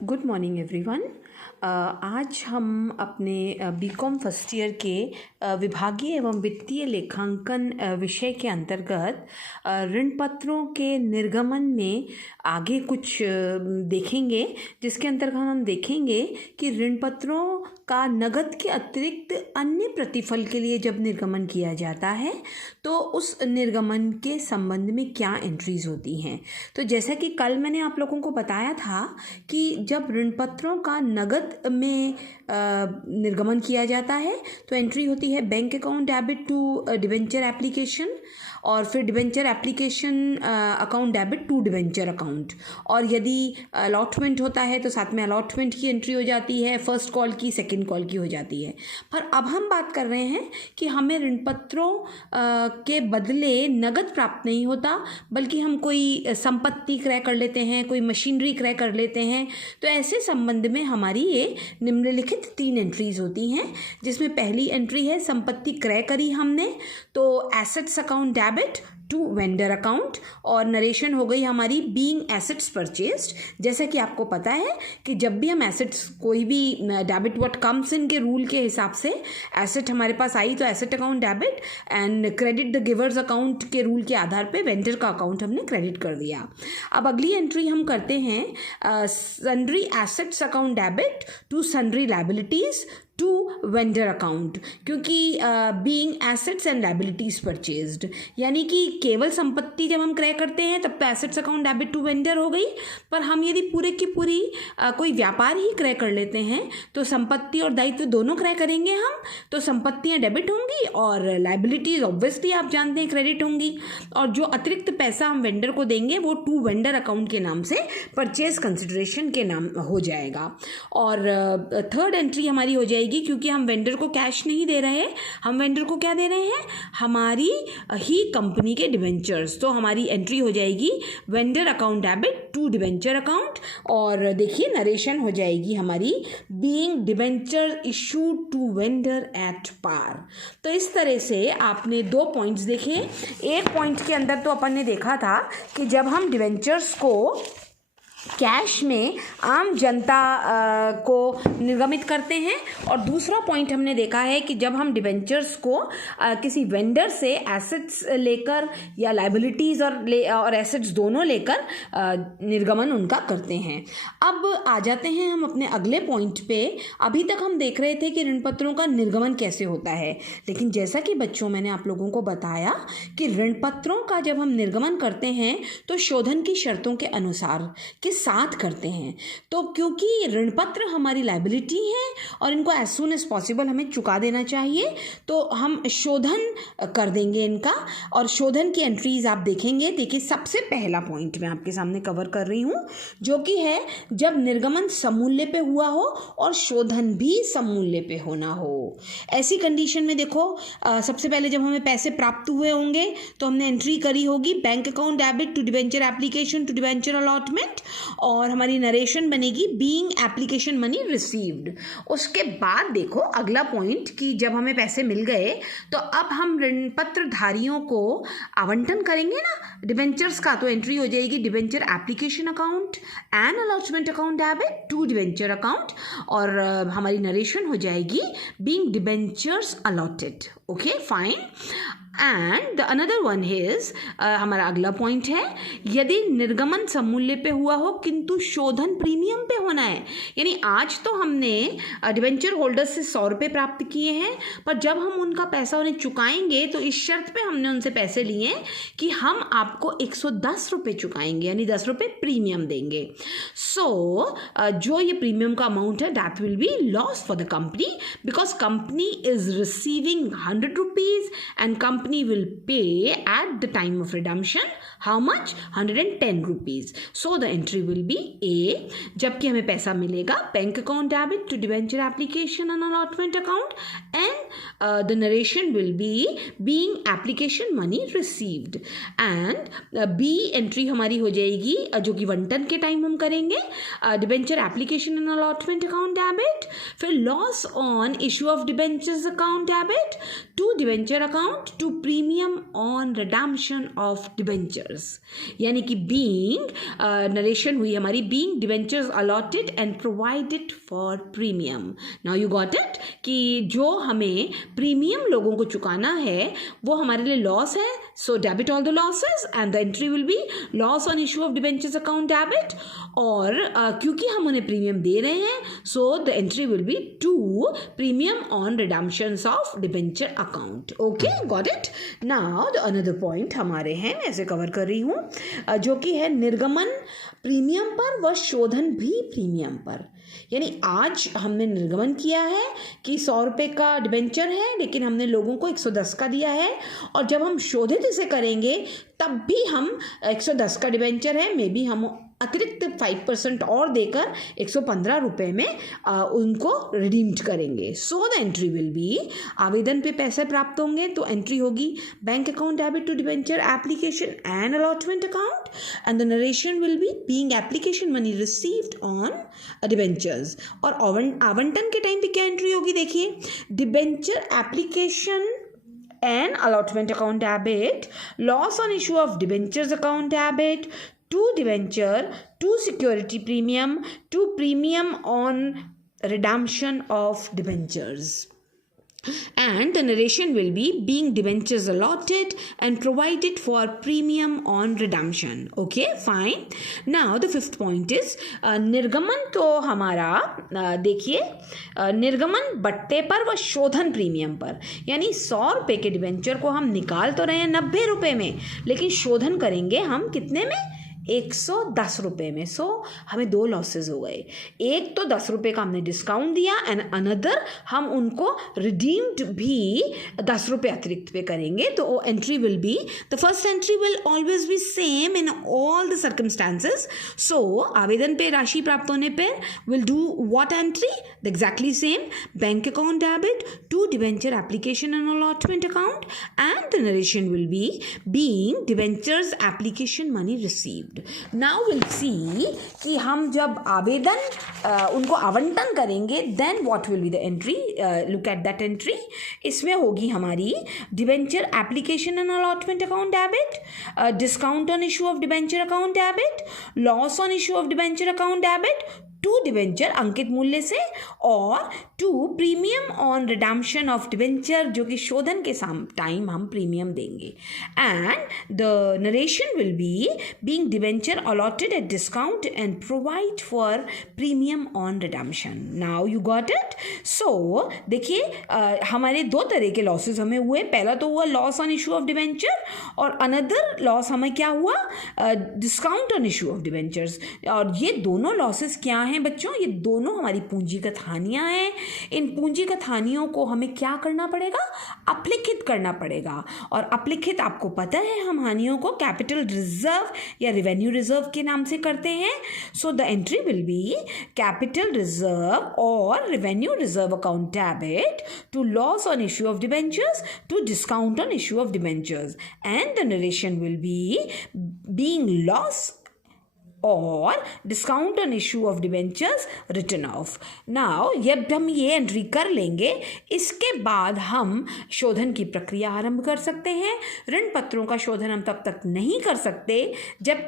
Good morning everyone. आज हम अपने बीकॉम फर्स्ट ईयर के विभागीय एवं वित्तीय लेखांकन विषय के अंतर्गत ऋण पत्रों के निर्गमन में आगे कुछ देखेंगे, जिसके अंतर्गत हम देखेंगे कि ऋण पत्रों का नगद के अतिरिक्त अन्य प्रतिफल के लिए जब निर्गमन किया जाता है तो उस निर्गमन के संबंध में क्या एंट्रीज होती हैं। तो जैसा कि कल मैंने आप लोगों को बताया था कि जब ऋण पत्रों का नगद में निर्गमन किया जाता है तो एंट्री होती है bank account debit to debenture application, और फिर debenture application account debit to debenture account, और यदि अलॉटमेंट होता है तो साथ में अलॉटमेंट की एंट्री हो जाती है, फर्स्ट कॉल की, सेकंड कॉल की हो जाती है। पर अब हम बात कर रहे हैं कि हमें ऋण पत्रों के बदले नगद प्राप्त नहीं होता, बल्कि हम कोई संपत्ति क्रय कर लेते हैं, कोई मशीनरी क्रय कर लेते हैं। तो ऐसे संबंध में हमारी ये निम्नलिखित 3 एंट्रीज होती हैं, जिसमें पहली एंट्री है संपत्ति क्रय करी हमने, तो assets account debit to vendor account, और नरेशन हो गई हमारी बीइंग एसेट्स परचेज्ड। जैसा कि आपको पता है कि जब भी हम एसेट्स, कोई भी डेबिट व्हाट कम्स इन के रूल के हिसाब से एसेट हमारे पास आई तो asset account debit, and credit the givers account के रूल के आधार पे वेंडर का अकाउंट हमने क्रेडिट कर दिया। अब अगली एंट्री हम करते हैं sundry assets account debit to sundry liabilities to vendor account, क्योंकि being assets and liabilities purchased, यानी कि केवल संपत्ति जब हम क्रय करते हैं तब तो assets account debit to vendor हो गई, पर हम यदि पूरे की पूरी कोई व्यापार ही क्रय कर लेते हैं तो संपत्ति और दायित्व दोनों क्रय करेंगे हम, तो संपत्तियां डेबिट होंगी और लायबिलिटीज ऑब्वियसली आप जानते हैं क्रेडिट होंगी, और जो अतिरिक्त पैसा हम वेंडर को देंगे वो टू वेंडर अकाउंट के नाम से परचेज कंसिडरेशन के नाम हो जाएगा। और थर्ड एंट्री हमारी हो जाएगी, क्योंकि हम वेंडर को कैश नहीं दे रहे हैं, हम वेंडर को क्या दे रहे हैं, हमारी ही कंपनी के डिबेंचर्स। तो हमारी एंट्री हो जाएगी vendor account debit to debenture account, और देखिए नरेशन हो जाएगी हमारी being debenture issued to vendor at par. तो इस तरह से आपने 2 पॉइंट्स देखे। एक पॉइंट के अंदर तो अपन ने देखा था कि जब हम डिबेंचर्स को कैश में आम जनता को निर्गमित करते हैं, और दूसरा पॉइंट हमने देखा है कि जब हम डिबेंचर्स को किसी वेंडर से एसेट्स लेकर या लायबिलिटीज़ और एसेट्स दोनों लेकर निर्गमन उनका करते हैं। अब आ जाते हैं हम अपने अगले पॉइंट पे। अभी तक हम देख रहे थे कि ऋण पत्रों का निर्गमन कैसे होता है, लेकिन जैसा कि बच्चों मैंने आप लोगों को बताया कि ऋण पत्रों का जब हम निर्गमन करते हैं तो शोधन की शर्तों के अनुसार साथ करते हैं। तो क्योंकि ऋण पत्र हमारी लायबिलिटी है और इनको एज सून एज पॉसिबल हमें चुका देना चाहिए, तो हम शोधन कर देंगे इनका, और शोधन की एंट्रीज आप देखेंगे। देखिए सबसे पहला पॉइंट मैं आपके सामने कवर कर रही हूँ, जो कि है जब निर्गमन समूल्य पे हुआ हो और शोधन भी समूल्य पे होना हो। ऐसी कंडीशन में देखो, सबसे पहले जब हमें पैसे प्राप्त हुए होंगे तो हमने एंट्री करी होगी bank account debit to debenture application to debenture allotment, और हमारी नरेशन बनेगी बीइंग एप्लीकेशन मनी रिसीव्ड। उसके बाद देखो अगला पॉइंट कि जब हमें पैसे मिल गए तो अब हम ऋण पत्र धारियों को आवंटन करेंगे ना डिबेंचर्स का, तो एंट्री हो जाएगी debenture application account and allotment account debit to debenture account, और हमारी नरेशन हो जाएगी being debentures allotted. Okay fine. And the another one is, हमारा अगला पॉइंट है यदि निर्गमन समूल्य पे हुआ हो किंतु शोधन प्रीमियम पे होना है, यानी आज तो हमने डिबेंचर होल्डर्स से 100 रुपये प्राप्त किए हैं, पर जब हम उनका पैसा उन्हें चुकाएंगे तो इस शर्त पे हमने उनसे पैसे लिए कि हम आपको 110 रुपये चुकाएंगे, यानी 10 रुपये प्रीमियम देंगे। सो जो ये प्रीमियम का अमाउंट है that will be loss for the company, because company is receiving 100 rupees and company will pay at the time of redemption how much 110 rupees. So the entry will be A, जबकि हमें पैसा मिलेगा bank account debit to debenture application and allotment account, and the narration will be being application money received, and be entry हमारी हो जाएगी जो कि 1 ton के टाइम हम करेंगे, debenture application and allotment account debit, फिर loss on issue of debentures account debit, to debenture account, to premium on redemption of debentures, यानी कि बीइंग नरेशन हुई हमारी being debentures allotted and provided for premium. Now you got it कि जो हमें premium लोगों को चुकाना है वो हमारे लिए लॉस है, so debit all the losses and the entry will be loss on issue of debentures account debit, और क्योंकि हम उन्हें प्रीमियम दे रहे हैं so the entry will be to premium on redemptions of debenture account. Okay, got it. Now the another point हमारे हैं, मैं इसे कवर कर रही हूँ, जो कि है निर्गमन प्रीमियम पर व शोधन भी प्रीमियम पर. यानी आज हमने निर्गमन किया है कि 100 रुपये का डिबेंचर है लेकिन हमने लोगों को 110 का दिया है, और जब हम शोधित इसे करेंगे तब भी हम 110 का डिबेंचर है, मे बी हम अतिरिक्त 5% और देकर 115 रुपये में उनको रिडीम्ड करेंगे. So the entry will be, आवेदन पे पैसे प्राप्त होंगे तो एंट्री होगी bank account debit to debenture application and allotment account, and the narration will be being application money received on debentures. और आवंटन के टाइम पे क्या एंट्री होगी, देखिए debenture application and allotment account debit, loss on issue of debentures account debit, to debenture, to security premium, to premium on redemption of debentures. And the narration will be being debentures allotted and provided for premium on redemption. Okay, fine. Now the fifth point is निर्गमन. तो हमारा देखिए निर्गमन बट्टे पर व शोधन premium पर, यानी 100 रुपये के डिबेंचर को हम निकाल तो रहे हैं 90 रुपये में, लेकिन शोधन करेंगे हम कितने में, 110 रुपये में. सो हमें 2 लॉसेज हो गए. एक तो 10 रुपये का हमने डिस्काउंट दिया एंड अनदर हम उनको रिडीम्ड भी 10 रुपये अतिरिक्त पे करेंगे. तो वो entry will be, the first entry will always be same in all the circumstances. So आवेदन पे राशि प्राप्त होने पर will do what entry, the exactly same bank account debit to debenture application and allotment account, and the narration will be being debentures application money received. Now will see कि हम जब आवेदन उनको आवंटन करेंगे then what will be the entry. Look at that entry. इसमें होगी हमारी debenture application and allotment account debit, discount on issue of debenture account debit, loss on issue of debenture account debit, to debenture अंकित मूल्य से, और to premium on redemption of debenture जो कि शोधन के टाइम हम प्रीमियम देंगे. And the narration will be being debenture allotted at discount and provide for premium on redemption. Now you got it. So देखिए हमारे 2 तरह के लॉसेज हमें हुए. पहला तो हुआ loss on issue of debenture, और अनदर लॉस हमें क्या हुआ, discount on issue of debentures. और ये दोनों लॉसेज क्या हैं बच्चों, ये दोनों हमारी पूंजीगत हानियां हैं. इन पूंजीगत हानियों को हमें क्या करना पड़ेगा, अपलिखित करना पड़ेगा. और अपलिखित आपको पता है हम हानियों को कैपिटल रिजर्व या रेवेन्यू रिजर्व के नाम से करते हैं. So the entry will be capital reserve और revenue reserve account debit to loss on issue of debentures to discount on issue of debentures, and the narration will be being loss और discount on issue of debentures written off. Now जब हम ये entry कर लेंगे इसके बाद हम शोधन की प्रक्रिया आरंभ कर सकते हैं. ऋण पत्रों का शोधन हम तब तक नहीं कर सकते जब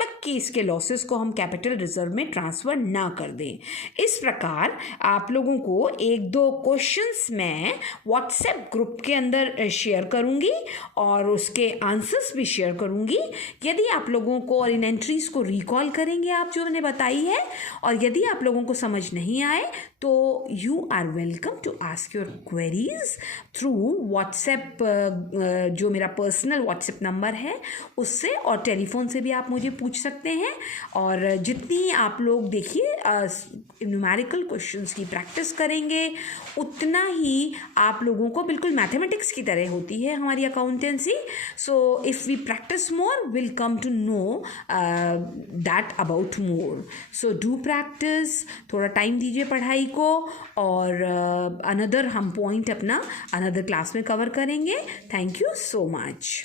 तक कि इसके लॉसेस को हम कैपिटल रिजर्व में ट्रांसफ़र ना कर दें. इस प्रकार आप लोगों को 1-2 क्वेश्चंस मैं व्हाट्सएप ग्रुप के अंदर शेयर करूंगी और उसके आंसर्स भी शेयर करूंगी. यदि आप लोगों को और इन एंट्रीज को रिकॉल करेंगे आप जो मैंने बताई है, और यदि आप लोगों को समझ नहीं आए तो you are welcome to ask your queries through WhatsApp, जो मेरा पर्सनल व्हाट्सएप नंबर है उससे, और टेलीफोन से भी आप मुझे पूछ सकते हैं. और जितनी आप लोग देखिए न्यूमेरिकल क्वेश्चंस की प्रैक्टिस करेंगे उतना ही आप लोगों को, बिल्कुल मैथमेटिक्स की तरह होती है हमारी accountancy. So if we practice more will come to know that about more. So do practice, थोड़ा टाइम दीजिए पढ़ाई को, और अनदर हम पॉइंट अपना अनदर क्लास में कवर करेंगे. Thank you so much.